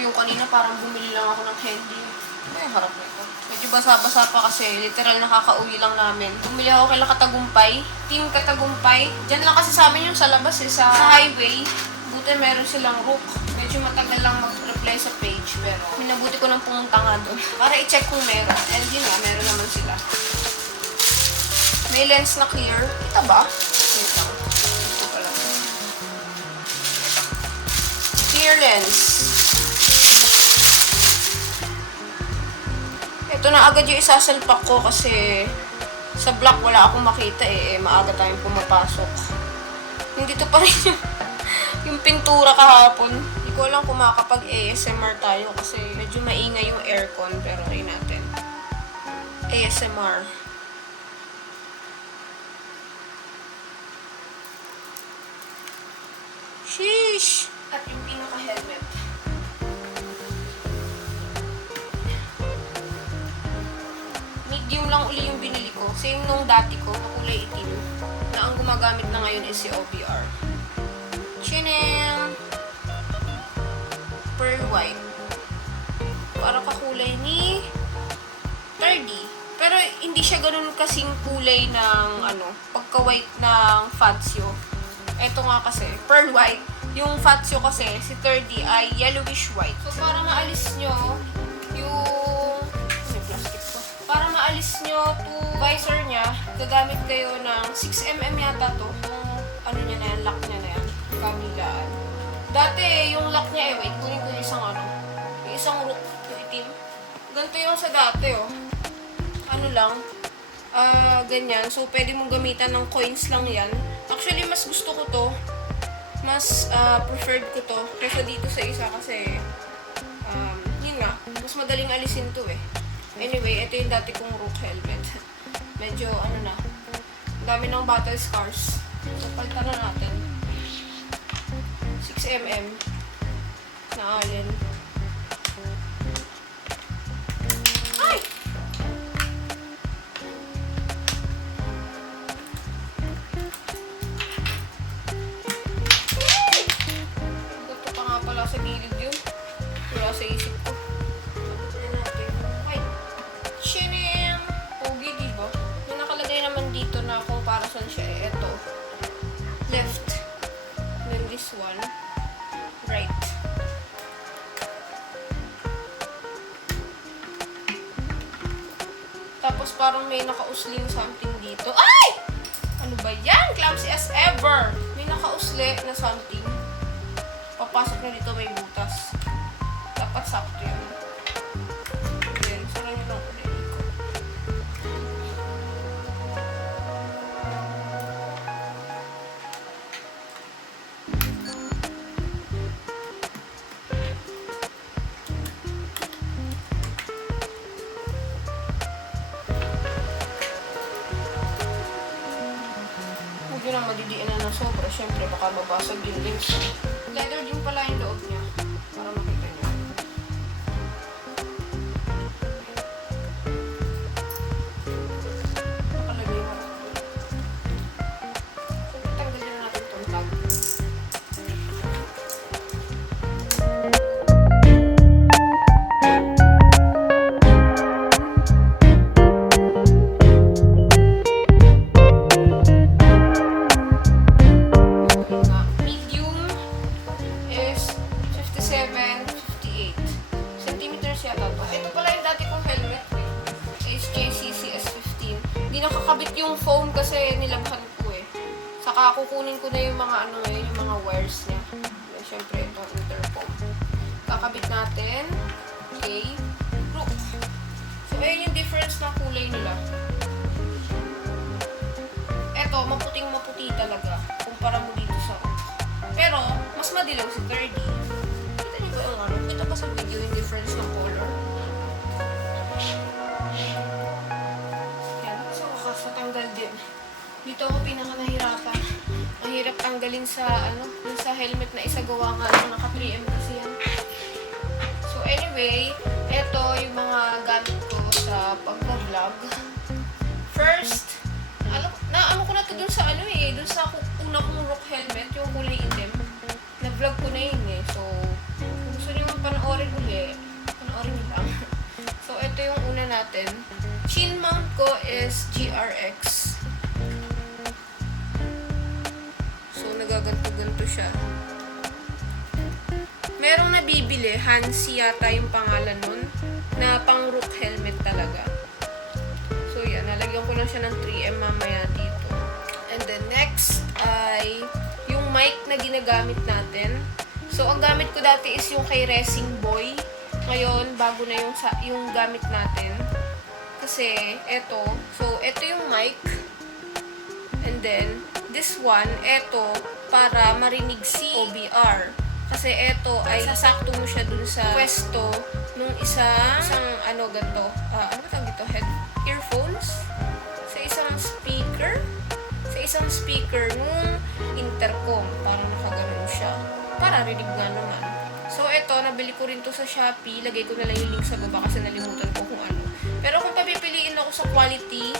Grabe yung kanina, parang bumili lang ako ng candy. Ay, harap na ito. Medyo basa-basa pa kasi, literal nakakauwi lang namin. Bumili ako kay Katagumpay, Team Katagumpay. Diyan lang kasi sa amin yung sa labas sa highway. Buti meron silang Rook. Medyo matagal lang mag-reply sa page, pero minabuti ko nang pumunta nga doon para i-check kung meron. And yun nga, meron naman sila. May lens na clear. Kita ba? Wait lang. Ito pala. Clear lens. Ito na agad yung isasalpak ko kasi sa black wala akong makita maaga tayong pumapasok. Hindi to pa rin yung pintura kahapon. Hindi ko lang kung makakapag ASMR tayo kasi medyo maingay yung aircon, pero try natin. ASMR. Sheesh! At yung pinaka-helmet. Medium lang uli yung binili ko. Same nung dati ko, na kulay itim. Na ang gumagamit na ngayon is si OBR. Chinam! Pearl white. Para kakulay ni 30. Pero hindi siya ganun kasing kulay ng pagka-white ng Fazio. Ito nga kasi, pearl white. Yung Fazio kasi, si 30 ay yellowish white. So, para maalis nyo yung... may plastic ko. Para maalis nyo to visor niya, gagamit kayo ng 6mm yata to. Yung niya na yan, lock niya na yan. Kabilaan. Dati, yung lock niya wait, kunin ko yung isang yung isang Rook, yung itim. Ganito yung sa dati, ganyan. So, pwede mong gamitan ng coins lang yan. Actually, mas gusto ko to. Mas preferred ko to kaysa dito sa isa kasi yun nga, mas madaling alisin to Anyway, ito yung dati kong Rook helmet. Medyo na, dami ng battle scars. So, palitan na natin. 6mm na alin. Ay! Sa gilid yun. Wala sa isip ko. Sabihin natin. Ay! Chinam! Pogi, diba? May nakalagay naman dito na kung para saan siya Ito. Left. Then this one. Right. Tapos parang may nakausling something dito. Ay! Ano ba yan? Clumsy as ever! May nakausli na something. Papasok na dito may butas. Dapat sakto yun. Then, sara nyo lang ulit ko. Huwag yun ang madidiinan na sobra. Siyempre, baka mabasag yung links. Leather din pala yung loob niya. Para makita niyo. Nakalagay mo. So, tanggalin na natin itong tag. Nakakabit yung foam kasi nilabhan ko Saka kukunin ko na yung mga yung mga wires niya. And syempre ito intercom. Kakabit natin. Okay. Rook. So ayun yung difference ng kulay nila. Ito maputing maputi talaga kumpara mo dito sa Rook. Pero mas madilaw si 30. Kita niyo ba yung Kita pa sa video yung difference ng color. Sa tanggal din. Dito ako pinaka-nahirapan. Mahirap tanggalin sa dun sa helmet na isagawa nga lang naka 3M kasi yan. So anyway, ito yung mga gamit ko sa pag-vlog. First, naano ko na to dun sa dun sa una kong Rook helmet, yung kulay itim. Na-vlog ko na yun So, kung gusto gusto niyo panoorin uli, panoorin niyo lang. So, ito yung una natin. Chin mount ko is GRX. So, nagaganto-ganto siya. Merong nabibili, Hansi yata yung pangalan nun, na pang rook helmet talaga. So, yan. Nalagyan ko lang siya ng 3M mamaya dito. And then, next ay yung mic na ginagamit natin. So, ang gamit ko dati is yung kay Racing Boy. Ngayon, bago na yung gamit natin. Kasi, eto. So, eto yung mic. And then, this one, eto, para marinig si OBR. Kasi eto ay sasakto mo siya dun sa pwesto nung isang ano ganito. Ano tawag dito? Earphones? Sa isang speaker nung intercom. Parang nakaganon siya. Para rinig nga naman. So, eto, nabili ko rin to sa Shopee. Lagay ko na lang yung link sa baba kasi nalimutan ko kung ano. Pero kung papipiliin ako sa quality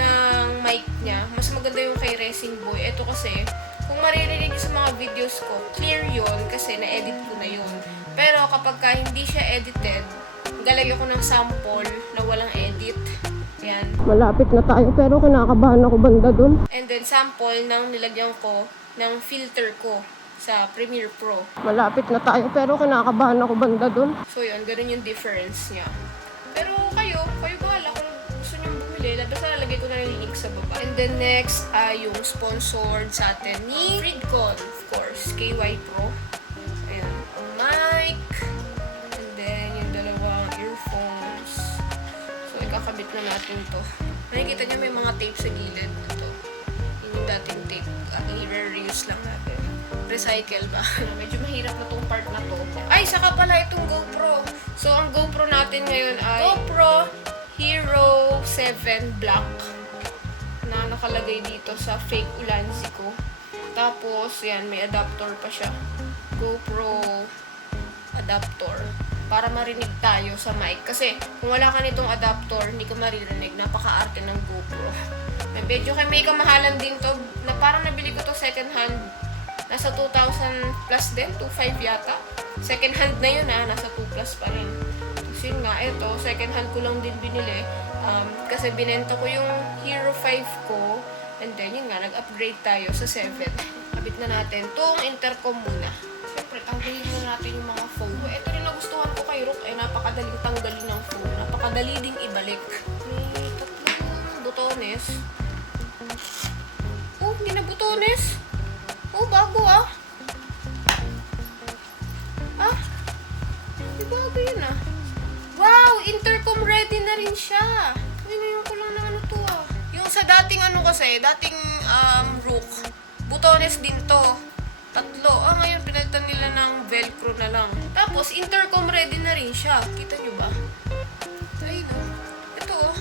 ng mic niya, mas maganda yung kay Racing Boy. Ito kasi, kung maririnig sa mga videos ko, clear yon kasi na-edit ko na yun. Pero kapag ka hindi siya edited, galagay ko ng sample na walang edit. Yan. Malapit na tayo pero kinakabahan ako banda dun. And then sample ng nilagyan ko ng filter ko sa Premiere Pro. Malapit na tayo pero kinakabahan ako banda dun. So yun, ganun yung difference niya. Pero kayo bahala kung gusto nyo bumili. Basta lalagay ko na yung link sa baba. And then next ay yung sponsored sa atin ni Freedcon, of course, KY Pro. Ayan, ang mic. And then yung dalawang earphones. So ikakabit na natin to. Nakikita nyo may mga tape sa gilid. Ito. Yun yung dating tape. I-reuse lang natin. Recycle ba? Medyo mahirap na tong part na to. Ay, saka pala itong GoPro. So, ang GoPro natin ngayon ay GoPro Hero 7 Black na nakalagay dito sa fake Ulanzi ko. Tapos, yan, may adapter pa siya. GoPro adapter. Para marinig tayo sa mic. Kasi, kung wala ka nitong adapter, hindi ka maririnig. Napaka-arte ng GoPro. Medyo may kamahalan din to. Na parang nabili ko to second hand. Nasa 2,000 plus din. 2,500 yata. Second hand na yun nasa 2 plus pa rin. Kasi yun nga, ito, second hand ko lang din binili. Kasi binenta ko yung Hero 5 ko. And then, yun nga, nag-upgrade tayo sa 7. Kabit na natin itong intercom muna. Siyempre, tanggalin na natin yung mga foam. Ito rin nagustuhan ko kay Rook. Napakadaling tanggalin ng foam. Napakadali ding ibalik. May tatlong butones. Oh, hindi na butones. Oh, bago ah. Di bago yun ah. Wow! Intercom ready na rin siya. Ngayon ko lang na ano to ah. Yung sa dating dating Rook, butones din to. 3. Ngayon pinalitan nila ng Velcro na lang. Tapos, intercom ready na rin siya. Kita nyo ba? Ayun oh. Ito oh.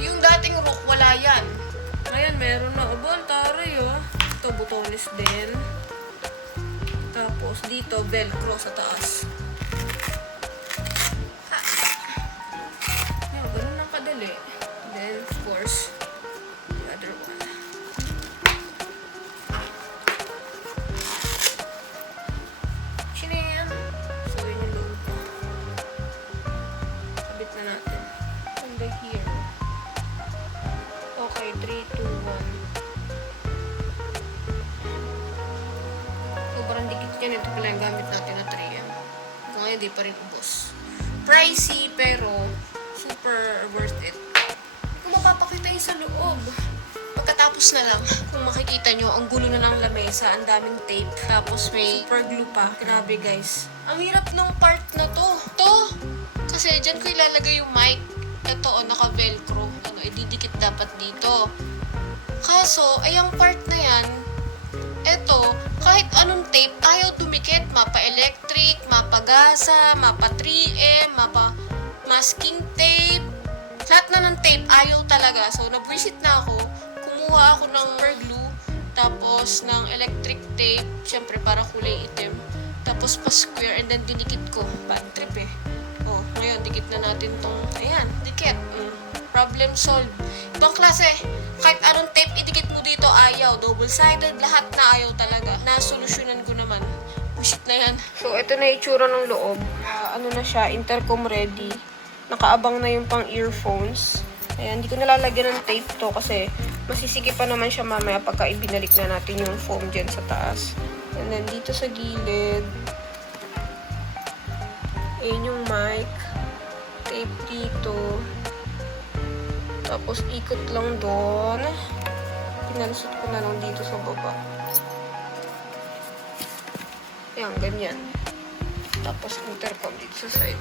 Yung dating Rook, wala yan. Ngayon, meron na. Abon, taray oh. Ito, butones din. Tapos, dito, Velcro sa taas. Yan, ganun lang kadali. Then, of course, the other one. Chinean. So, yun yung loob ko. Sabit na natin. And the here. Okay, 3, 2, 1. Sobrang dikit yan. Ito pala yung gamit natin na 3M. Ngayon, di pa rin ubos. Pricey, pero super worth it. Kung mapapakita yung sa loob. Pagkatapos na lang, kung makikita nyo, ang gulo na ng lamesa, ang daming tape, tapos may super glue pa. Grabe guys. Ang hirap ng part na to. Kasi dyan ko ilalagay yung mic. Ito, naka-velcro. Ididikit dapat dito. Kaso, ay ang part na yan, eto, kahit anong tape, ayaw dumikit. Mapa-electric, mapa-gasa, mapa-3M, mapa-masking tape. Lahat na ng tape, ayaw talaga. So, nabwisit na ako. Kumuha ako ng super glue, tapos ng electric tape, syempre para kulay itim. Tapos pa-square, and then dinikit ko. Bad trip eh. Oh, ngayon, dikit na natin tong, ayan, dikit. Problem solved. Ibang klase. Kahit anong tape idikit mo dito, ayaw. Double-sided, lahat na ayaw talaga. Nasolusyonan ko naman. Visit na yan. So, ito na yung itsura ng loob. Ano na siya, intercom ready. Nakaabang na yung pang earphones. Ayan, hindi ko nalalagyan ng tape to kasi masisiki pa naman siya mamaya pagka ibinalik na natin yung foam dyan sa taas. And then, dito sa gilid, ayan yung mic. Tape dito. Tapos, ikot lang doon. Pinalusot ko na lang dito sa baba. Ayan, ganyan. Tapos, intercom dito sa side.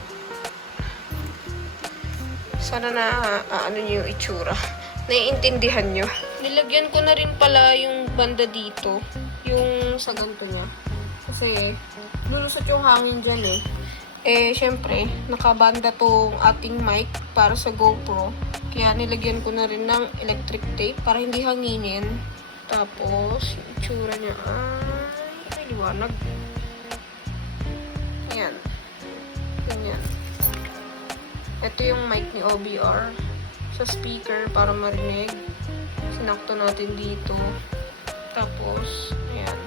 Sana na ano niyo yung itsura. Naiintindihan nyo. Nilagyan ko na rin pala yung banda dito. Yung sa ganito niya. Kasi, lulusot yung hangin dyan eh. Eh, syempre, nakabanda tong ating mic para sa GoPro. Kaya nilagyan ko na rin ng electric tape para hindi hanginin. Tapos, yung itsura niya ay liwanag. Ayan. Ganyan. Ito yung mic ni OBR sa speaker para marinig. Sinakto natin dito. Tapos, ayan.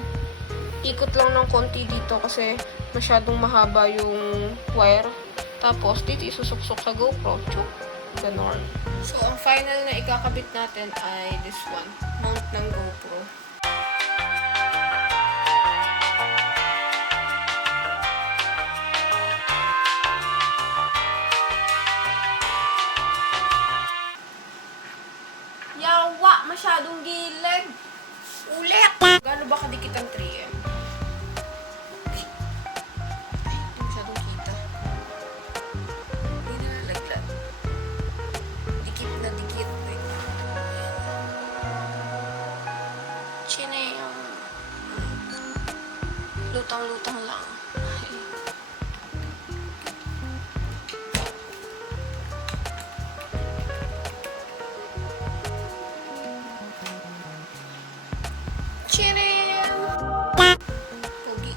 Ikot lang ng konti dito kasi masyadong mahaba yung wire. Tapos, dito isusuksok sa GoPro. Chuk! Ganon. So, ang final na ikakabit natin ay this one. Mount ng GoPro. Yawa! Masyadong gilid! Ulit! Gano'n ba kadikit ang 3M? Ay, hindi masyadong kita. Hindi nalalaglag. Dikit na dikit. Chine yung lutang-lutang lang. Chirim! Pogi.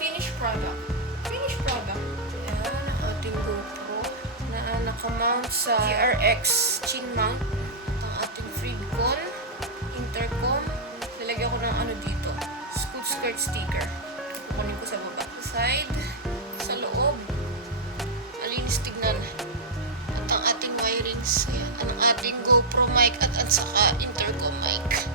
Finished product. Finished product. Ayan, ang ating GoPro na nakamount sa GRX chin mount. Ang ating Freedcon, intercom. Lalagyan ko ng ano dito. Scoot skirt sticker. Kukunin ko sa baba. Sa side, sa loob. Malinis tignan. At ang ating wirings. Ayan, ang ating GoPro mic at saka intercom mic.